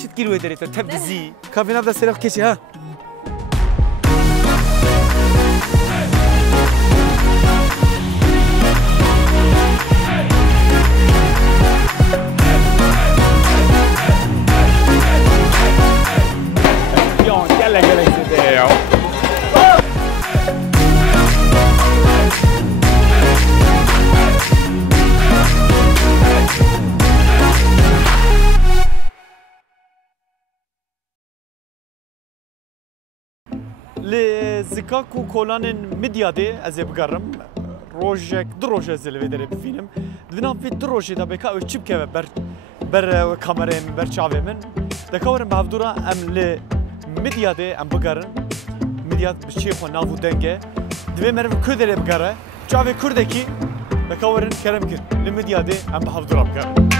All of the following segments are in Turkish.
çit gir ve derete tebdizi. Kafina da selam keçi ha. Gel size ya. Le zikaku kolanın medyade az bgarım rojek droje zelvedere bifinem. Dinan fit droje da beka ölçüp keve ber kamerayım ber çavemin. Da kavarım bavdura am le medyade am bgarın. Medyad bir şey xo navu denge. Dve merv kudere bgara. Çave kurdeki da kavarın kerem kir. Le medyade am bavdura bgarın.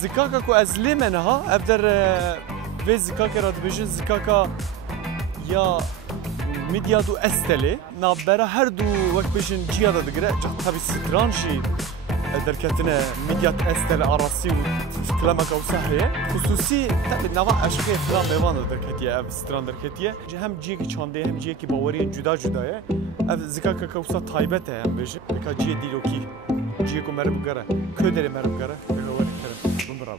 Zikaka ku ez lê me niha ev der vê zikakê ra dibêjin zikaka ya medya du estelê navbera her du wek bêjin ciya da digire tabi stran jî derketine medya estelê arasî û kilemeka wisa heye xusûsî tabi nava eşqê filan mêvan da derketiye ev stran derketiye hem ciyekî çandê hem ciyekî baweriyên cuda cuda ye ev zikaka wisa taybet e em bêjin bika ciyê dîlokî ciyê ku mere bigere köderê mere bigere bika werî kirin. Bravo.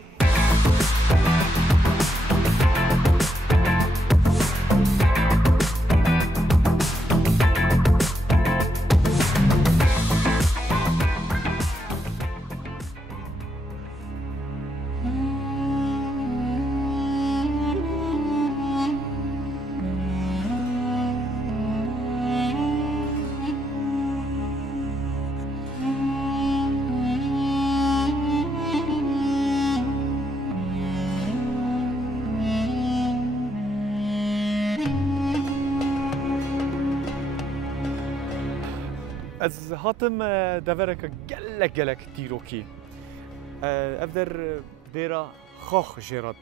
Ez hatim devereke gelek tîrokî. Ev der dêra xax jê ra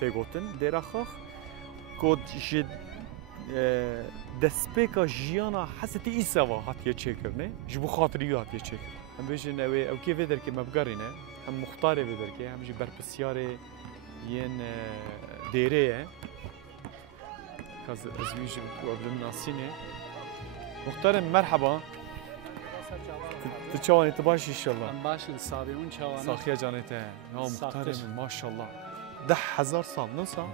têgotin. Dêra xax ku ji destpêka jiyana hesetî îseva hatiye çêkirine ji bo xatirî hatiye çêkir. Em bêjin ew ê ew kê vê derkê me bigarîne hem muxtarê vê derkê hem jî berpisyarê yên dêrê ye. Ez wî ji ku ev li nasînê. Muxtarê merheba. تشواني تباش ان شاء الله باشن صابون شوانا صاخيه جانته نعم محترم ما شاء الله 10,000 سال نصا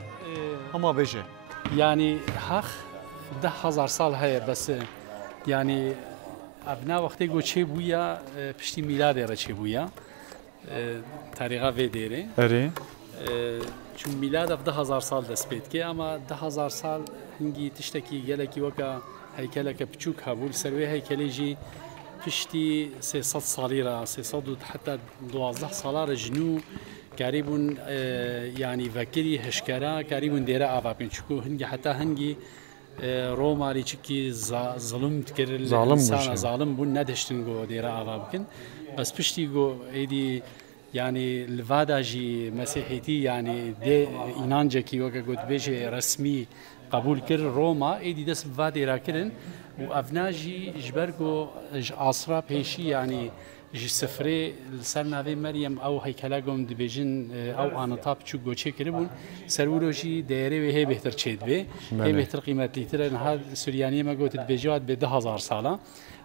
اما بيجي يعني حق 10,000 سال هي بس يعني ابنا وقتی گو چه بویا پشتی میلاد را چه بویا تاریخا و دیره اره چون میلاد 10,000 سال دست پید که اما 10,000 سال هنگی تشتکی گلکی وکا هیکلک بچوک هبول سروی هیکلی جی پشتی 300 سالی را 300 حتی 12 سال را جنو قریبون یعنی وکری هشکرا قریبون دیره آوابین چکو هنگی حتی هنگی روماری چکی ظلم تکرر انسان ظالم بون نداشتن گو دیره آوابکن بس پشتی گو ایدی یعنی لوادا جی مسیحیتی یعنی دی اینانجا کی وقت گود بیشه رسمی قبول کرد روما ایدی دست وادی را کردن و افناجی جبرگو عصرا پیشی یعنی جی سفره سر نوی مریم او هیکلاگم دبیجن او آنطاب چو گوچه کربون سرولوجی دایره و هی بهتر چید به هی بهتر قیمت لیتر نه سوریانی ما گوت دبیجات به 10,000 ساله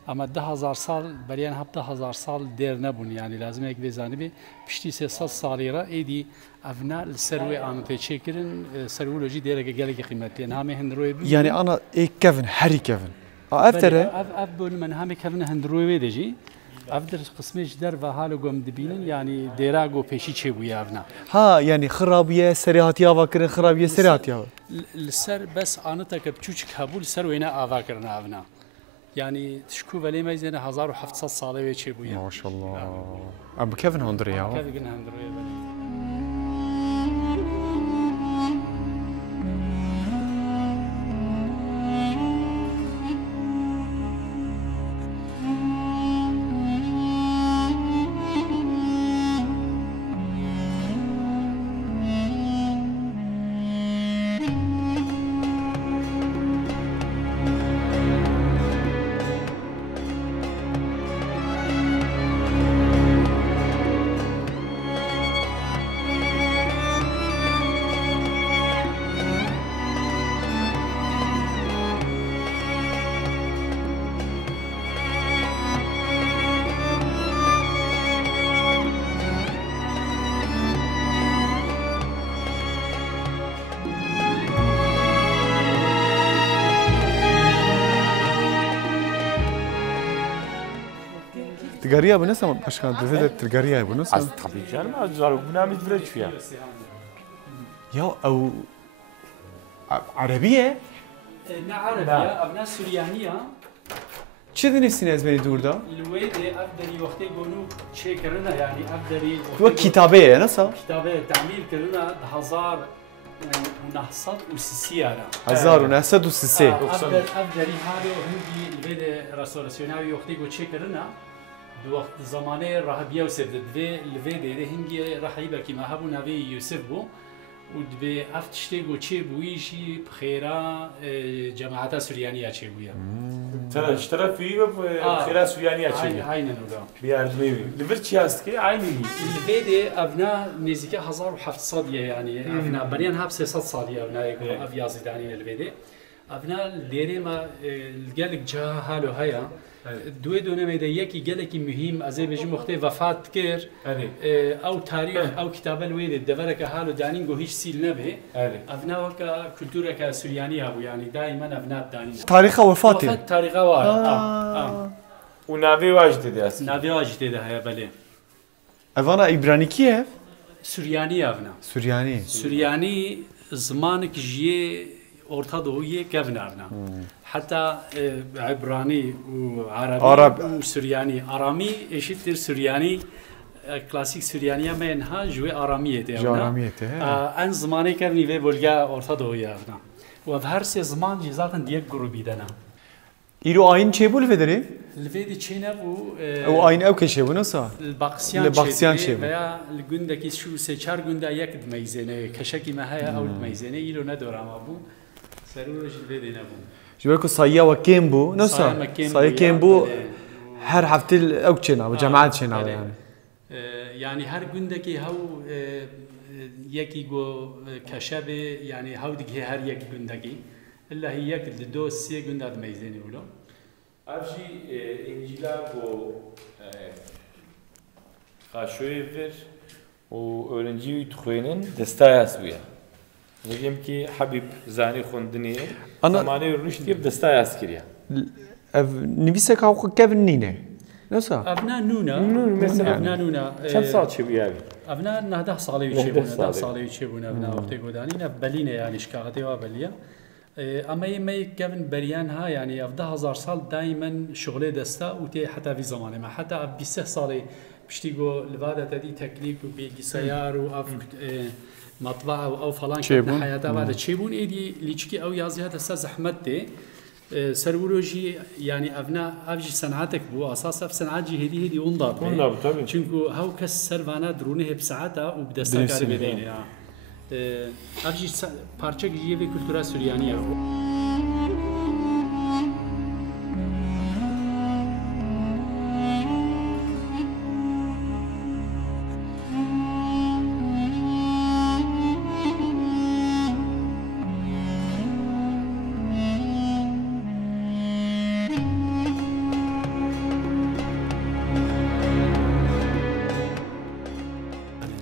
اما 10,000 سال بریان 10,000 سال دیر نبون یعنی لازم یک بزنی به پشتی 300 سالی را ایدی افنا السروي عم تشكرن سرولوجي ديرك قالك قيمتي انا هم هندروي يعني انا اي كيفن هاري كيفن افتر افبول من هم كيفن هندروي دجي افدر قسمش در و حالو قم دبينن يعني ديراغو بيشي تشي بويا افنا ها يعني خرابيه سرياتيا واكر خرابيه سرياتيا السر بس انتك بتشوك هبول سر وينا افاكرنا افنا يعني تشكو بلي ما يزين 1700 صاله تشي بويا ما شاء الله ام كيفن هندريا كيفن هندروي تقريها بنسا اشكال بفيدة تقريها بنسا از طبیعی جانم از زارو بنامید فرد فيها يا او عربية عربية أبناء سوريانية چه دنیستین از بینی دور دا؟ الويدة أبدري وقتي يقولوا شيء كرنا يعني أبدري تو کتابه نسا؟ كتابة تعمير كرنا 1930 1933 أبدري هذا هندي الويدة رستوراسيوناوي وقتي يقول شيء كرنا دو وقت زمانه راهب يوسف دبي الويدة ده هندي راح يبقى كما هبو نبي يوسف بو ودبي أفتشتي قو شيء بويشي بخيرا جماعة سوريانية شيء بويا ترى اشترى فيه بخيرا سوريانية شيء عينا نودا بياردميوي لفرت شياستكي عيني الفيدي أبناء نزيكا 1700 يعني أبناء بنيان هاب 600 صالية أبناء يكون أبيا زيداني الفيدي أبناء الليري ما قالك جا هالو هيا دوی دونه یکی گلکی مهم از این بچه مختلف وفات کرد او تاریخ او کتاب الوید دوره که حالو دانین گو هیچ سیل نبه ابنا وکا کلتوره که سوریانی هبو یعنی دائما ابنا دانین تاریخ وفاته وفات تاریخ وار و ناوی واجده است ناوی واجده ده هیا بله اوانا ایبرانی کیه؟ سوریانی ابنا سوریانی زمانك جيه أرتضوية كفنارنا حتى عبراني وعربي وسورياني أرامي إيش تير سورياني كلاسيك سوريانية منها جوي أرامية أن زماني كفني في بولغا أرتضوية أبنا وبهر سي زمان جزاتا ديك جروبي دنا إيرو آين چه بول فدري؟ الفيدي چينا بو او آين او كشه بو نسا؟ الباقسيان چه ويا الجندكي شو سيچار جندا يك دميزنه كشكي ما هي أو دميزنه إيرو ندور أما بو سرورش الفيدي نبو جوالكو صايا وكيم بو نسا؟ صايا كيم بو هر حفتي او چنا وجماعات چنا يعني يعني هر جندكي هو يكي جو كشبه يعني هاو دقي هر يك جندكي إلا هي يك دو سي جندا دميزنه ولو أبجي إنجيلا بو خاشوي فر وأورنجي تخوينن دستاياس ويا نجم كي حبيب زاني خوندني زماني رشتي بدستاياس كريا نبيسك هاو كيفن نينه نسا أبناء نونا مثلا أبناء نونا كم ساعة شو بيابي أبناء 19 صالة يشيبون 19 صالة يشيبون أبناء وقتي قداني نبلينا يعني شكاغتي وابليا اما يمي كفن بريان ها يعني 10000 سال دائما شغله دستا وتي حتى في زمانه ما حتى 20 سال بشتيغو لباده تدي تكنيك وبيجي سيار او مطبعه او فلان كده حياته بعد تشيبون ايدي ليشكي او يازيها دستا زحمت دي سرولوجي يعني ابناء ابجي صنعتك بو اساس صنعات جهدي هدي ونضاب طبعا چونكو هاو كس سروانا درونه بساعته وبدستا كار بدين ابجي parça giye ve kültürel Süryaniye.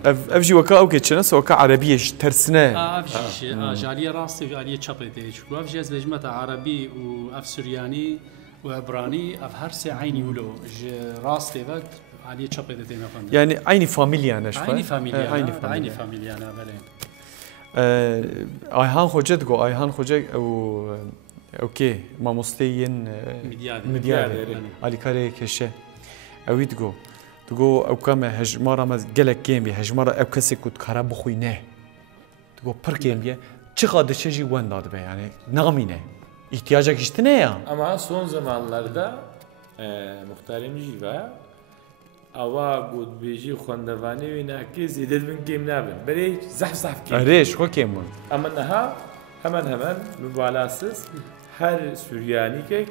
افجي وكا او كيتشنس وكا عربيه ترسنه افجي جاليه راسي جاليه تشابيتي شو افجي از بجمه عربي واف سورياني وعبراني اف هرسي عيني ولو راسي وقت عليه تشابيتي نفند يعني عيني فاميليا انا شوي عيني فاميليا انا بله ايهان خوجت جو ايهان خوجت او اوكي ما مستين مديار علي كاري كشه اويد جو تقول أو كم هجمارة ما جلك كيمبي هجمارة أو كسي كنت خراب بخوينه تقول بر كيمبي چه قادر چه وان داد به يعني نغمينه احتياجك اشتنه يا أما son zamanlarda muhtarım jiva أوا بود بيجي خواندواني ويناكي زيدت من كيم نابن بري زحف كيم ريش خو كيم أما نها همان مبالاسس هر سورياني كيك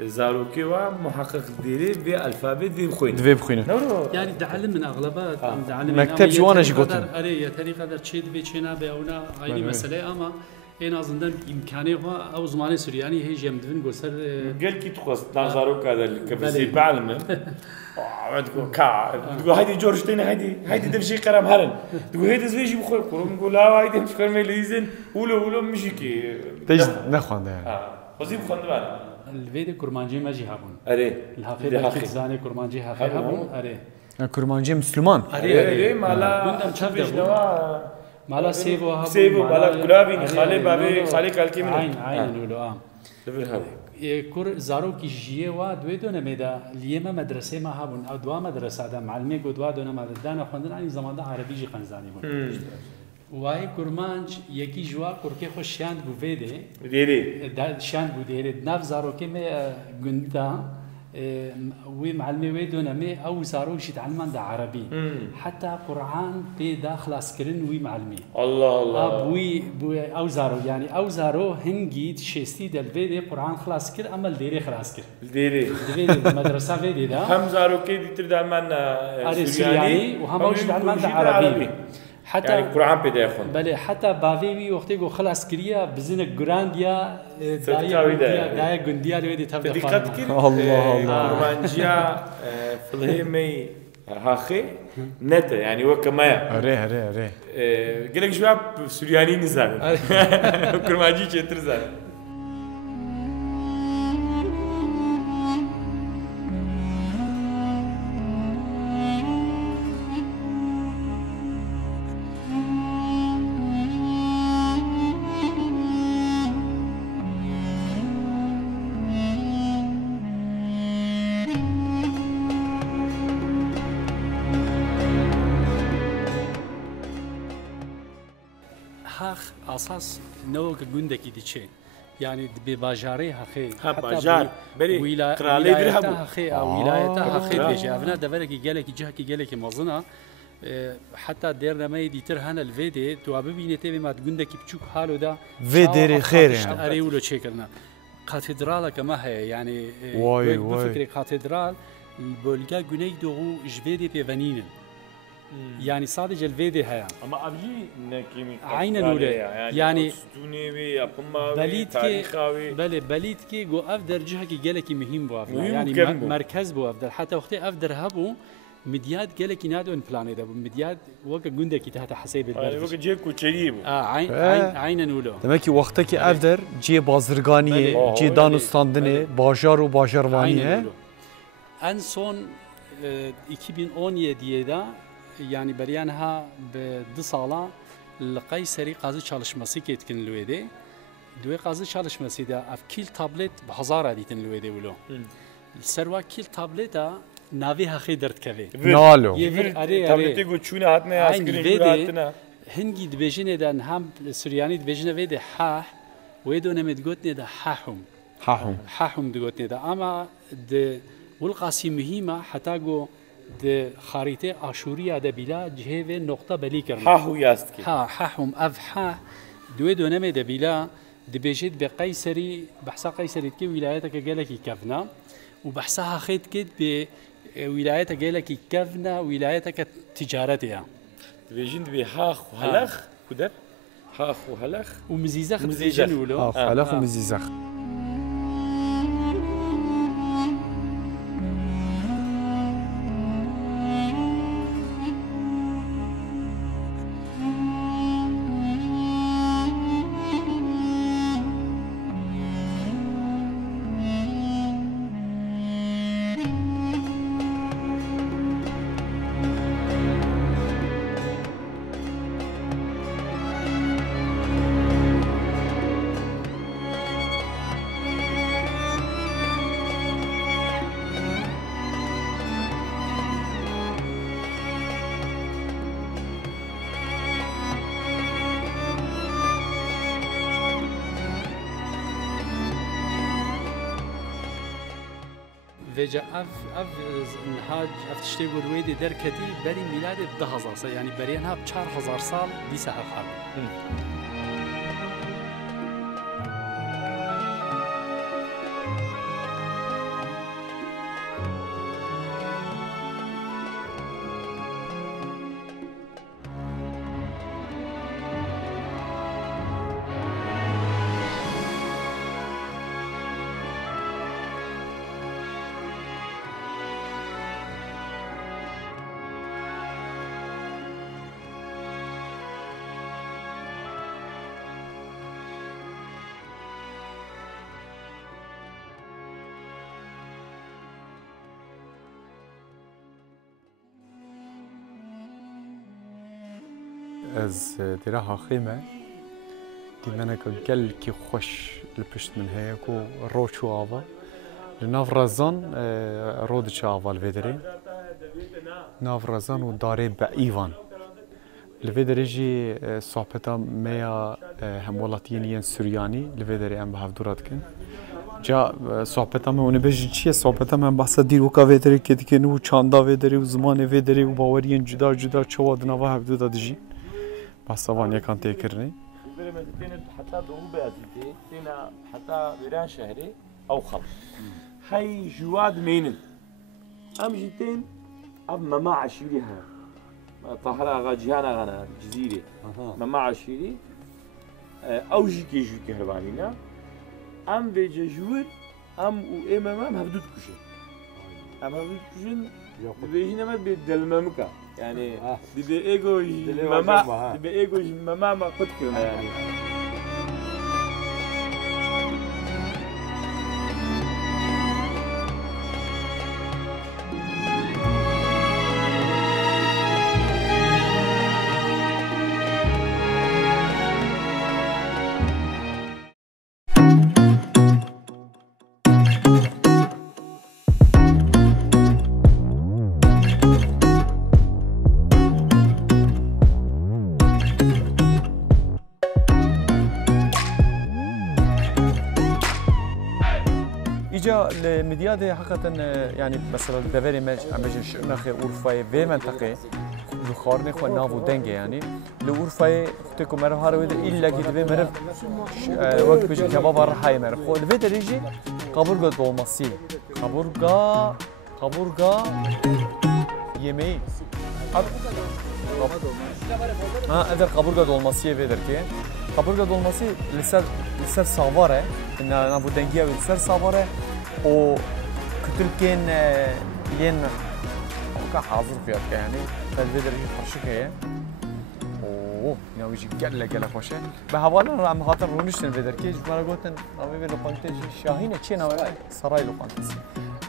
زاروكي ومحقق ديري بالفابet دي بخوينه يعني دعلم من اغلبات دعلم مكتب جوانا جوتن اري طريقه در تشيد بيچنا بهونا عيني مساله اما en azından imkanı var او زمانه سورياني هي جمدن گسر قال كي تخص زاروك هذا كبسي بعلم تقول كا تقول هيدي جورجتين هيدي دبشي قرام هرن تقول هيدي زويجي بخوي قولوا نقول لا هيدي مش كرمه ليزن ولو مشي كي تيج نخوند يعني وزيب خوند الفيدي كرمانجي ماجي هابون اري الهاخي دي باش هاخي. زاني كرمانجي هاخي هابون اري کرمانجی مسلمان اري مالا كنتم تشبه. جنوا مالا سيفو هابون سيفو مالا غلابين أري، خالي أري، بابي نولو. خالي كالكي منو عين نولو لبر هذا كور زاروكي جيه وا دوي دونه ميدا ليما مدرسه ما هابون او دوا مدرسه دا معلمي قد وا دونه ما دانا خوندن اني زمان دا عربي جي قنزاني بون واي كرمانج يكي جوا كوركي خوش شاند بو فيدي ديري دا شاند بو ديري ناف زاروكي مي قنتا وي معلمي وي دونه مي او زاروك يتعلمان دا عربي حتى قرآن بي دا خلاص كرن وي معلمي الله الله بوي او زارو يعني او زارو هنجي شيستي دل فيدي قرآن خلاص كر اما الديري خلاص كر ديري المدرسة فيدي دا هم زاروكي دي ترد علمان سورياني وهم موجود علمان دا عربي حتى يعني قرآن بيدا يخون بله حتى بافيوي وقتی گو خلاص کریه بزنه گراندیا سرتكاوي دایا گندیا لویدی تبدأ دقت كر الله. قرمانجيا فلهمي هاخي نتا يعني وكما اره اره اره قلك شباب سورياني نزال كرمانجي چتر زال هاخ اساس نوك گندکی دیچه يعني بباجاري هخي ها باجار بري قرالي درهبو هخي او ولايتها هخي بيجي افنا دبرك جالك جهك جالك مزنا حتى ديرنا ما يديتر هنا الفيدي تو ببيني تبي ما گندکی بچوك حالو دا فيدي خير يعني اري ولو تشيكرنا كاتدرال كما هي يعني واي واي. بفكري كاتدرال البولغا جنيك دوغو جفيدي بيفانين يعني صادق الفيدي هيا اما ابجي نكيمي عين الأولى. يعني ستوني ابما بليد كي تاريخاوي بله بليد كي جو افدر جهة كي جالك مهم بو افدر مهم يعني كم بو. مركز بو افدر حتى وقت افدر هبو مدياد جالك ينادو ان بلان ده مدياد وقت جندك تحت حساب يعني البلد وقت جيكو تشريبو عين نولو demek ki vaxtaki evder ciye bazırganiye, Bale. ciye danustandine, bajar و عين bajarvaniye. نولو ان son 2017 da yani بريانها ب2 sala القيسري قازı çalışması ketkinliğiydi. دوی قازı çalışması da afkil tablet بهزار ادیتن لویده ولو السروا کیل تابلتا ناوی هخی درد کوي Nalo. تابلتي قو تشونا هاتنا عين اسكرين الفيدي هاتنا هنگی دبیجنه دن هم سوریانی دبیجنه ویده حاح ویدو نمید گوتنه ده حاحم Hahum. حاحم دگوتنه ده اما ده والقاسي مهمة حتى جو ده خريطة آشورية ده بلا جهة نقطة بلي كرنا ها هو ياستكي حاحم أف حاح دويدو نمي ده بلا دبيجت بقيسري بحثا قيسري كي ولايتك جالك كفنا وبحثها خيط كد بولايتك جالك كفنا ولايتك تجارتها بيجين بي هاخ وهلخ كدر هاخ وهلخ ومزيزخ مزيزخ. ولو Af, halaf و mizizach. وجا اف نهاج اف تشتي ورويدي دركتي بري ميلاد 10000 سال يعني بريانها ب 4000 سال دي سها حال از دیرها خیمه دیمنه که گل کی خوش لپشت من هیک و روچ و آوا لناف رزان رود چه آوال ویدری ناف رزان و داره با ایوان لویدری جی صحبتا میا همولاتیین سوریانی لویدری ام به هفدورات کن جا صحبتا من اون بیش چیه صحبتا من بحث دیروکا ویدری که دیگه نو چاندا ویدری و زمان ویدری و باورین جدا جدا چواد نوا هفدودا دجی بحث وان یکان تکرنی حتى ضروب بازيتي تينا حتى بيران شهري او خلص هاي جواد مينن ام جيتين اب مما عشيريها طهرا غا جهانا غانا جزيري مما عشيري او جيكي جو كهربانينا ام بيجا جوور ام و امام هبدود كوشن ام هبدود كوشن بيجينا ما بيدلممكا يعني دي ايجو ماما دي ايجو ماما ما قد كلمه يعني إجا المدياد حقيقة يعني مثلا دفري مجن شرنخ أورفاي في منطقة لخارني خو نافو دنجة يعني لأورفاي ختكم مرة هارويد إلا كده في مرة وقت بيجي كباب الرحاي مرة خو الفيدر يجي قبورجا dolması قبورجا yemeği أدر قبورجا dolması verir ki قبورجا dolması لسر savare نافو دنجة لسر savare o كتلكين ين حاضر فيها يعني فالفيدر يجي خشك هي اوه ناويجي قال خوشه به حوالا هم خاطر رونشتن فيدر كي مرا قلتن ناوي بي لوقانتي شاهینه چی ناوي سرای لوقانتس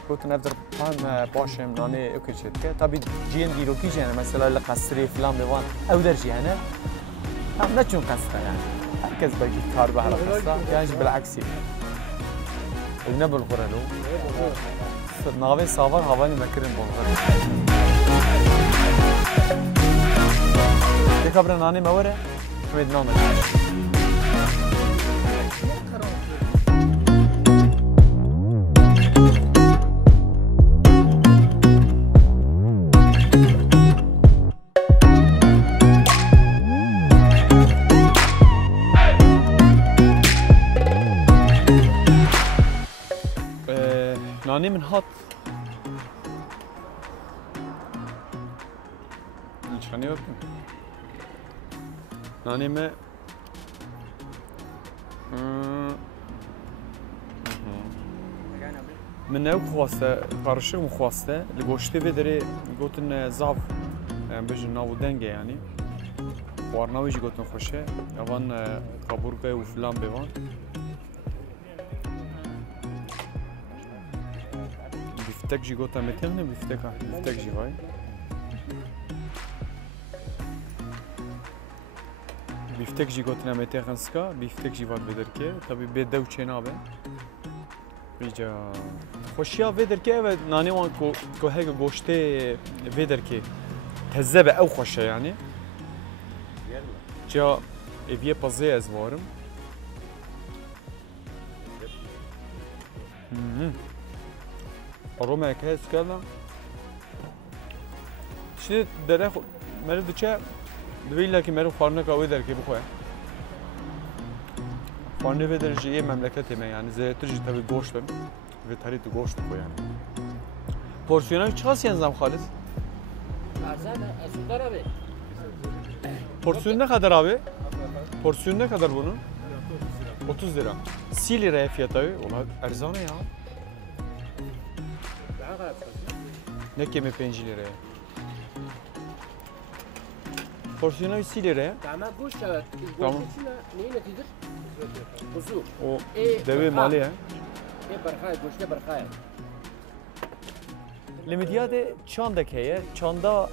قلتن افدر فهم باشم نانه اوكيشت که طبي جين دي روكي يعني مثلا لقصري فلان بوان او درجي انا هم نچون قصه يعني هركز باجي كار به قصه يعني بالعكس ونبل غرلو ناوي ساوار حوالي مكرن بولغر دكابر ناني موره شويد نانه ناني من هات نشاني وقت ناني ما من نوع خواسته پارشه مخواسته لگوشته بدره گوتن زاف بجن ناو دنگه يعني وارناویجی گوتن خوشه اوان کابورگای و فلان بیوان بیفتک جی گوتن متیغنه بیفتک جی وای بیفتک جی گوتن متیغنسکا بیفتک جی واد بدر که تابی به دو چنابه بیجا خوشیا بدر که و نانی وان کو هیچ گوشته بدر که تزبه او خوشه يعني جا ایویه پازه از وارم ارومه که هست کردم شده داره مرد چه دویلا که مرد خارنه کاوی در که بخواه خارنه به درجه یه مملکتی من يعني زیادتر جی تبی گوشت بم و تری تو گوشت بخواه يعني پورسیونای چه خاصی انزام خالص؟ Arzana, azundar abi. Porsiyon ne kadar abi? Porsiyon ne kadar bunun? 30 lira. 30 liraya fiyatı abi. Ulan erzane ya. Ne kemi 5 liraya? Porsiyonu 30 liraya. Tamam, kuş şahat. Tamam. Neyin etidir? Kuzu. O deve mali ya. Barkaya, kuş ne barkaya? لمدیاده چاندک هیه چاندا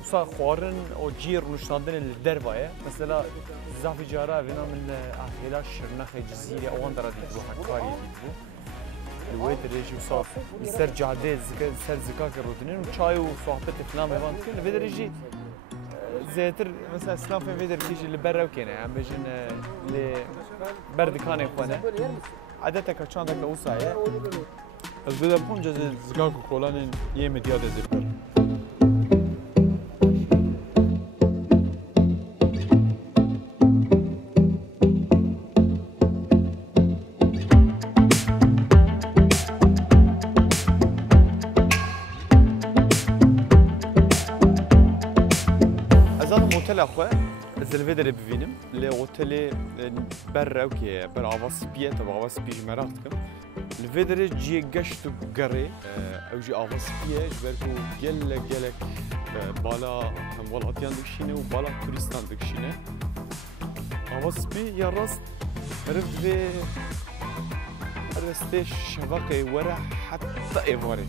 وسا خوارن و جیر نشاندن الدروایه مثلا زافی جارا وینا من اخیلا شرنخ جزیره اوان درا دیدو حکاری دیدو الوید ريجي وصاف سر جعده سر زكاك الروتينين وشاي وصحبة فلان مهمان كل الويد ريجي زيتر مثلا سلام في الويد ريجي اللي برا وكينا عم بيجن اللي برد كان يخوانا عادتك كشاندك لوصايا الويد بكون جز زكاك وكولان يم ديادة زبر اوتل اخوه زلفه داره ببینم لی اوتل بر اوکی بر آواز بیه تا آواز بیش مراقب کم لفه داره جی گشت و گره او جی آواز بیه جبرکو گلک بالا هم ولاتیان دکشینه و بالا توریستان دکشینه آواز بی یا راست رفته رسته شبکه وره حتی ایواره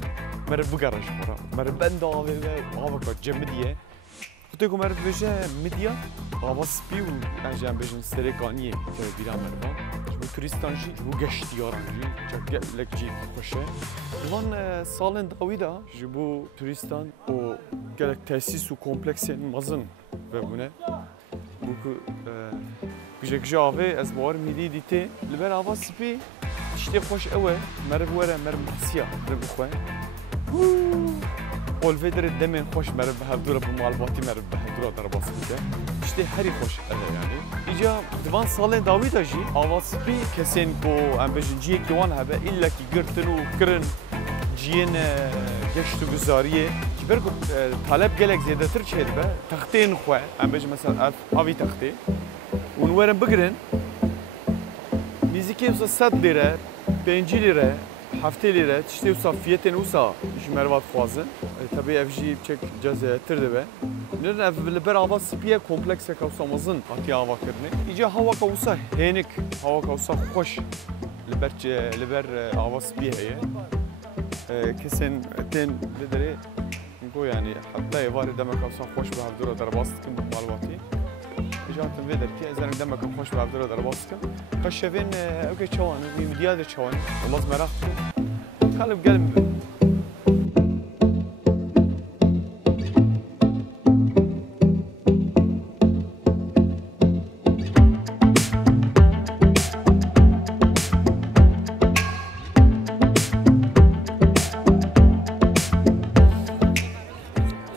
مره بگرش برا مره بند آوه جمدیه خودتو مرد بشه مدیا آواز بیو انجام بشن سرکانیه که بیرام مربان جو توریستانجی جو گشتیارانجی چه لکجی خوشه الان سالن داویدا جو توریستان و گلک تاسیس و کمپلکس مازن ببونه بوکو گجک جاوه از بار میدی دیته لبر آواز بی تشتی خوش اوه مرد وره مرد محسیا مرد خواه والفيدر الدم خوش مرب بهدورة بمعلوماتي مرب بهدورة درباس بده إشتى هري خوش هذا يعني إجا دوان صالين داويدا جي آواز بي كسين كو أم بجن جيه كوان هبه إلا كي قرتنو كرن جين جشتو جزارية كبركو طلب جلك زيادة ترش هدبه تختين خواه أم بجن مثلا أفي تختي ونورن بقرن ميزيكي وصا 100 ليرة 5 ليرة 7 ليرة تشتي وصا فيتين وصا جمروات خوازن tabii evji çek cazı tırdı. Neden ev liber hava spiye komplekse kavsa mazın ati hava kırne. İyice hava kavsa henik hava kavsa hoş liber hava spiye heye. Kesin ten lideri ko yani hatta evari demek kavsa hoş bir havdura darbastıkın malvati. İcatın veder ki ezen demek hoş bir havdura darbastıkın. Kaşevin öke çavanı bir midyade çavanı. Allah merak ettim. Kalıp gelin.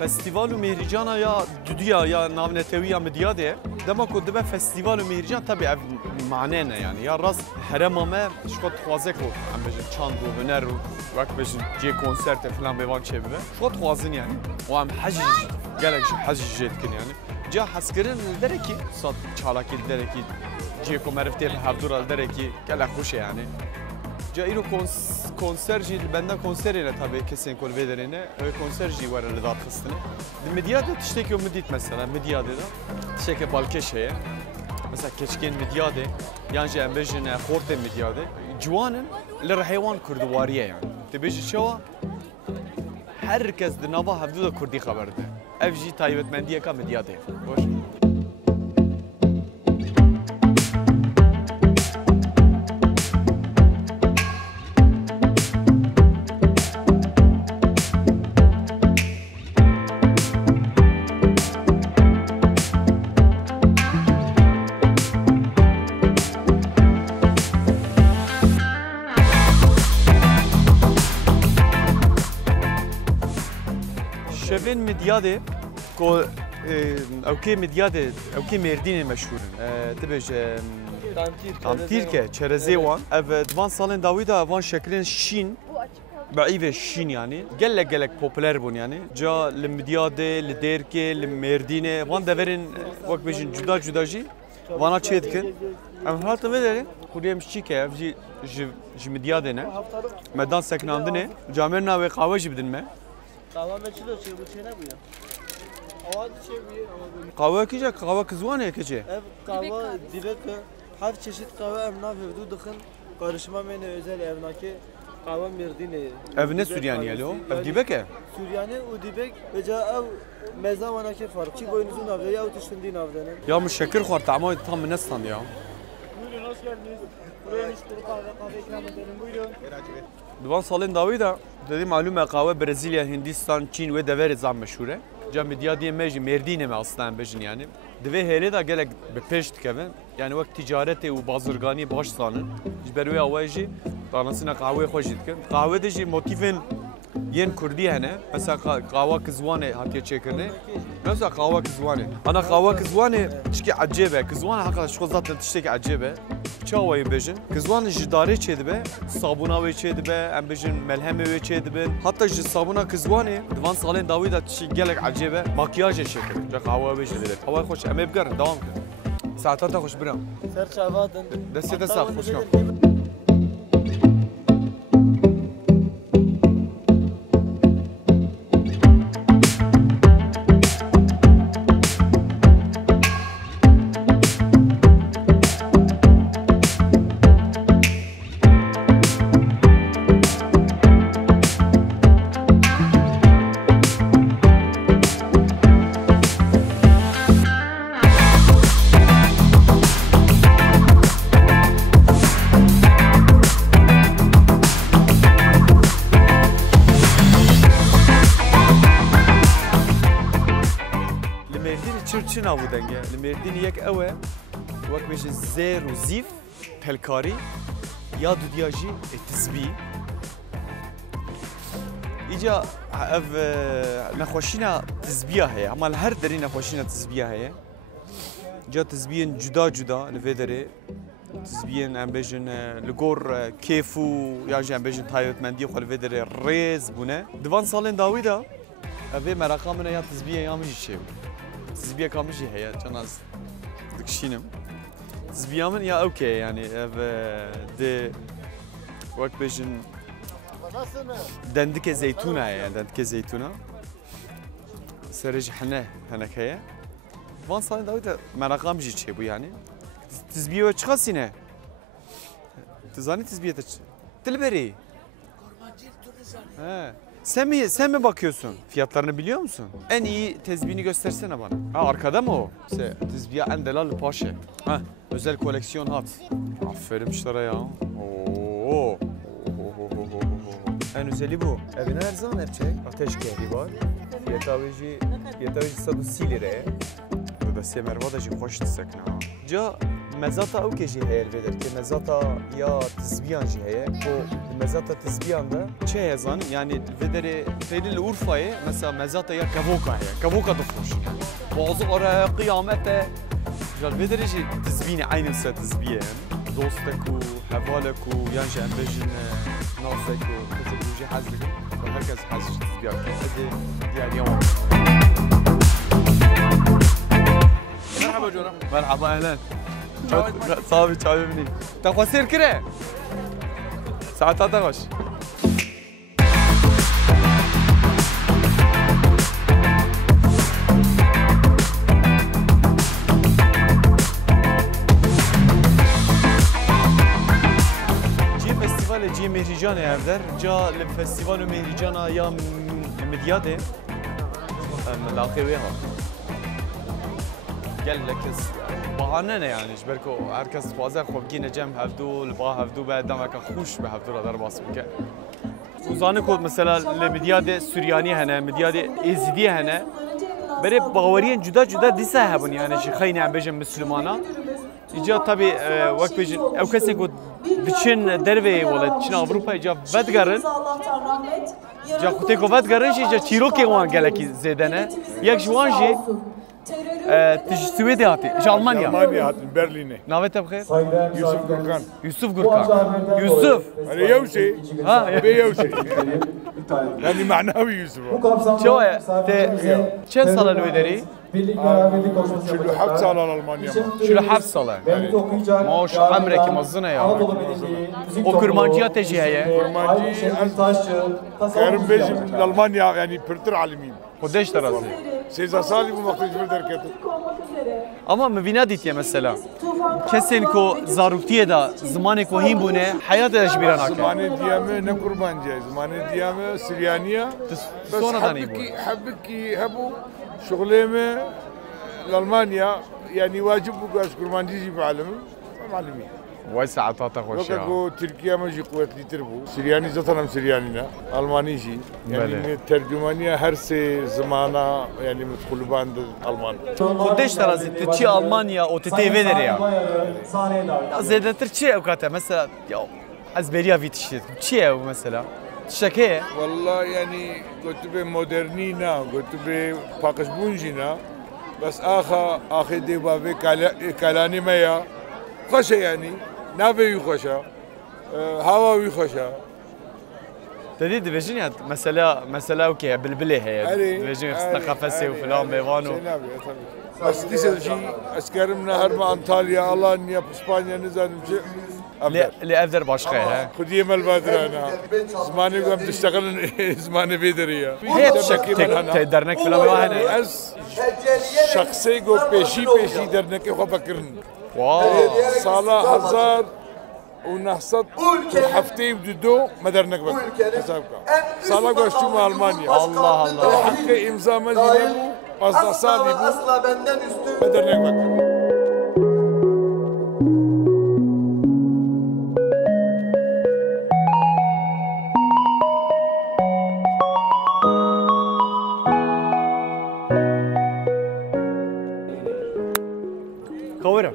فستیوال و مهرجان یا دودیا یا ناونتوی یا مدیاده دما کد به فستیوال و مهرجان طبعا معنی نه یعنی یا راست هرم ما شکوت خوازه کو ام بجن چاند و هنر و وقت بجن جی کنسرت فلان بیوان چه ببه شکوت خوازن یعنی و ام حج گلک حج جد کن یعنی جا حسکرین داره کی صد چالاکی داره کی جی کو معرفتی هر دور داره کی گلک خوشه یعنی جا ایرو konser jil benden konseriyle tabii kesin kol velerine öyle konser var öyle dağıtısını. Medyada tişteki o medyat mesela medyada tişteki balkeşeye mesela keçken medyada yani embejine horte medyada juanın ler hayvan kurduvariye yani. Tebeci şova herkes de nava havduda kurdi haberde. Evji tayyibetmendiye ka medyada. Boş. شبين مديادة كو اوكي مديادة اوكي مردين مشهورين تبج تانتيركه çerezê wan ev divan salên dawî da van şeklên şîn بعيبه şîn yani gelek popüler bun yani ca li Midyadê li Dêrkê li Mêrdînê van deverin wek bêjin cuda jî vana çê dikin em hatin vê derê xuriyê mişçîke ev jî ji Midyadê ne medan seknandinê camerîna wê qahwe jî bidin me Kahve meçhul bu çene bu ya. Avat şey bu ya. Kahve kice kahve kızwan ya kice. Ev kahve dibek her çeşit kahve emna vevdu dıkın karışma mene özel evnaki Kahve Merdin'e. Ev ne Süryaniye lo? Ev dibeke? Süryani u dibek ve ca ev meza wana ke fark. Çi boynuzun avda ya u tiştindin avdanın. Ya müşekkir xwar tama tam min nestan ya. Buyurun hoş geldiniz. Buraya niş kuru kahve ikram edelim. Buyurun. Divan salên dawî de dedî malûm e qahwe Brezilya, Hindistan, Çîn wê deverê zam meşhûr e. Ca midyadiyê me jî Mêrdînê me aslan bejin yani. Divê hêlê de gelek bi pêş dikevin. Yani wek ticaretê û bazirganî baş zanin. Ji ber wê awayê jî danasîna qahwê xwe jî dikin. Qahwê de jî motifên yên Kurdî hene. Mesela qahwa Kizwanê hatiye çêkirnê. Mesela qahwa Kizwanê. Ana qahwa Kizwanê tişkî ecêb e. Kizwan heqa ji xwe zaten tiştekî ecêb e. Çawayê bêjin. Kizwan ji darê çê dibe, sabûna wê çê dibe, em bêjin melhemê wê çê dibin. Hatta ji sabûna Kizwanê divan salên dawî de tişî gelek ecêb e. Makyajê çêkir. Ca qahwa wê jî dilê. Haway xweş em ê bigerin, devam kir. Saeta te xweş biram. Ser çavadın. Destê te sağ, xweş kam. چرچ نبودنگه لمردین یک اوه وقت میشه زیر و زیف تلکاری یا دودیاجی تسبی ایجا اف نخوشینا تسبیه هی اما هر دری نخوشینا تسبیه هی جا تسبیه جدا جدا لفدره تسبیه ام بجن لگور کیفو یا جن بجن تایت مندی خو لفدره ریز بونه دوان سالن داویدا اوه مراقامنا یا تسبیه یا میشه چه تسبیه کامجی هیا چناز دکشینم تسبیامن یا اوکی یعنی اف ده وقت بجن دندك زيتونه يعني دندك زيتونه سرج حنه هناك هي وان صار داوود مرقام جي تشي بو يعني تزبيه وتشخصينه تزاني تزبيه تلبري ha sen mi bakıyorsun? Fiyatlarını biliyor musun? En iyi tezbihini göstersene bana. Ha arkada mı o? Tezbih en delal paşa. Ha özel koleksiyon hat. Aferin şlara ya. Oo. En özeli bu. Evine her zaman yapacak. Ateş kehri var. Fiyatavıcı 130 liraya. Bu da semervadacı hoş tsekna. Ca mezata o keji hayal verir ki mezata ya tizbiyan ji heye. Bu mezata tizbiyan da çe yazan yani vedere felil Urfa'ya mesela mezata ya kavoka heye. Kavoka da hoş. Bazı ara kıyamete jal vedere ji tizbini aynı se tizbiye. Dostek u havalek u yanji embejin ناسك وكذا بيجي حزق وهكذا حزق تسبيح هذه يعني يوم مرحبا جورا مرحبا اهلا صافي تشاوي مني تقصير كده ساعتها تغش جی مهریجان evler جا لفستیوال مهریجانا یا مدیاده ملاقی ویها گل لکس bahane ne yani belki herkes fazla خوبگینه جمع هفدو لبا هفدو بعد دم که خوش به هفدو را در باس بکه uzanı kod mesela لمدیاده سوریانی هنه مدیاده ازیدی هنه برای باوریان جدا جدا دیسه هبون yani خیلی هم بجن مسلمانا ایجا tabi وقت بجن او کسی کد بچین دروی ولد چین آوروپا ایجا ودگرن جا خودی کو ودگرن ایجا چیروکی وان گلکی زدنه یک جوان جی تجی سویدی هاتی ایجا آلمانیا هاتی برلینه ناویت بخیر یوسف گرکان یوسف گرکان یوسف hani yavşi ha be yavşi yani manavi Yusuf çoğu te çen salan öderi şunu hafta sal Almanya şunu hafta salan maaş Amerika mazına ya o kurmancıya tecihiye kurmancı Kerim Bey'im Almanya yani pırtır alimin خودش درازه سيزا سالي بوقت جبر دركته Ama mevina ditiye mesela. Kesin ko zaruktiye da zamanı ko him bune hayat eşbiran akı. Zamanı diyeme ne kurbancı? Zamanı diyeme Süryaniye. Sonradan iyi bu. Habbiki hebu şugleme Almanya yani vacip bu gaz kurbancı gibi alemi. Malumi. Vay saatata hoş ya. وكاكو تركيا ماجي قوات لي تربو سرياني زاتنا مسريانينا الماني جي يعني من ترجمانيا هرسي زمانا يعني مدخل باند المان Kudeş terazi Türkçe Almanya o TTV'leri ya. Ya zede Türkçe avukata mesela ya ezberiya vitişti. Türkçe o mesela. Şake. والله يعني قلت به مودرنينا قلت به باقش بونجينا بس اخا دي بابي كالاني مايا خوشة يعني نابي خوشة هواوي خوشة Dedi dibejin ya mesela okey bilbili heye. Dibejin ثقافة وفلان بيوانو. بس ديسل شيء اسكرمنا هرما انطاليا الانيا اسبانيا نزل اللي أقدر başka ha. خديه البادرة انا زماني قام تشتغل زماني بيدريا هي تدرنك فلان واحد. از شخصي قو بيشي درنك خو بكرن واو. صالة هزار ونحصد حفتي بدو ما درنك بك حسابك صالة قوشتو مع ألمانيا الله الله. حقي إمزا مجيبو قصد صالي بو ما درنك بك Kavura.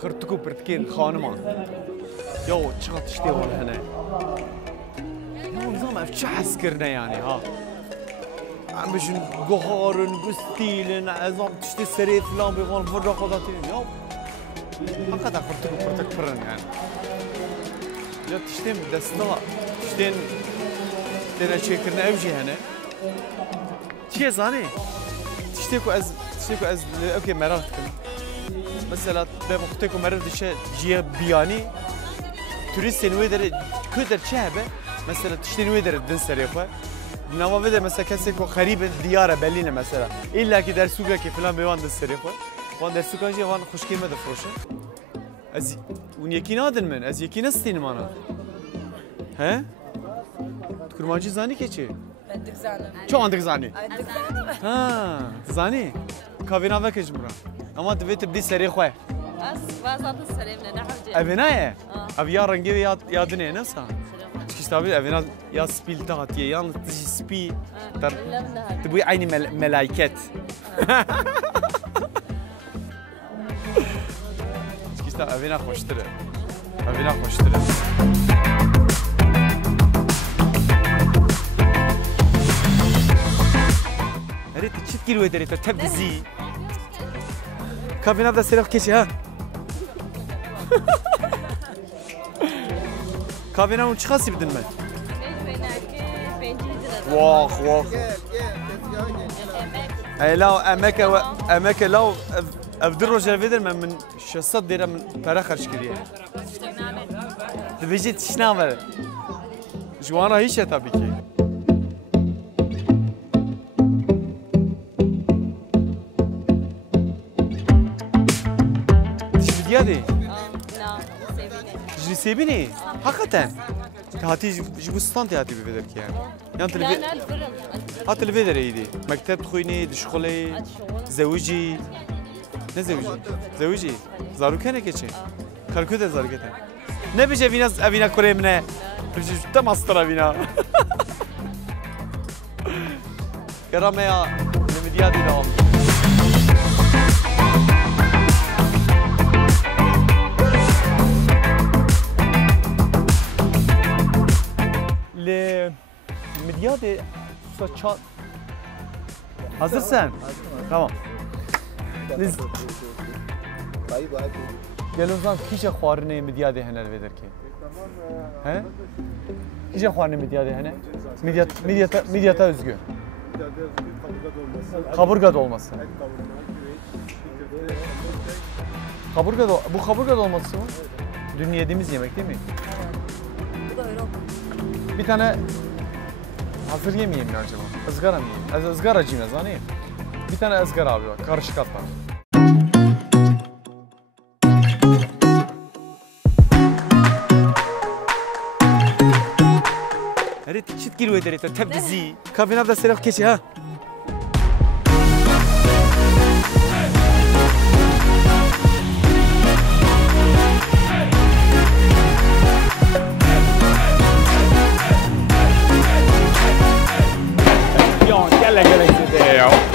Xırtıku pırtkin xanıma. Ya çıkat işte var hene. Ya nizam efçi haskirne yani ha. Am bişin goharın, gustilin, azam tişti seri falan bir falan fırra kadatın ya. Hakikaten xırtıku pırtık pırın yani. Ya tiştem desta, tişten dene çekirne evci hene. Çiğ zani. Tişte ku az okey merak ettim. Mesela ben muhtemelen merhaba dişe ciye biyani turistlerin vedere köder çebe mesela tişten vedere din seriye Nava vede mesela kesin ko garibe diyara Berlin'e mesela illa ki der suga ki falan bevan din seriye van der suga ji van hoşkeme de froşe az un yekinadın men az yekinastin mana he kurmancı zani keçi عندك زانه çok andık zani عندك زانه ha zani kavina ve kecmura ama dve tibdi seriye khoy بس بازات السلام نحوجي Evine ye. Ev ya rengi yadın ne nasıl? Çünkü tabii evine ya spil tahtiyye yalnız tişi spi. Tabii aynı melaiket. Çünkü tabii evine hoştur. Evine hoştur. Evet çift giriyor deri tabii dizi. Kavina da selam keçi ha. Kavina mı çıkası bildin mi? Vah vah. لا اماك لو افدر رجال فيدر من شصت دير من para خرج كريه تبيجي تشنامر جوانا هيش tabii ki تشبديادي جري سيبيني حقيقة هاتي جيبو ستانتي هاتي بفيدرك يعني تلفي هات الفيدر ايدي مكتب تخويني دشخلي زوجي ne زوجي زاروكانه keçi kalkıyor da zargete ne bice evine kuremne tam astra vina karamaya nemidiyadi devam le midyadi saçan hazırsan tamam biz gelin zaman kişe xwarine midyadi henel vedir ki he kişe xwarine midyadi hene midyata özgü kaburga dolması bu kaburga dolması mı dün yediğimiz yemek değil mi bir tane hazır yemeyeyim mi acaba? Izgara mı yiyeyim? Izgaracıyım ya zanneyim. Bir tane ızgara abi var. Karışık at var. هريت شت كيلو دريت تبدزي كافي نبدا سيرف كيشي ها يلا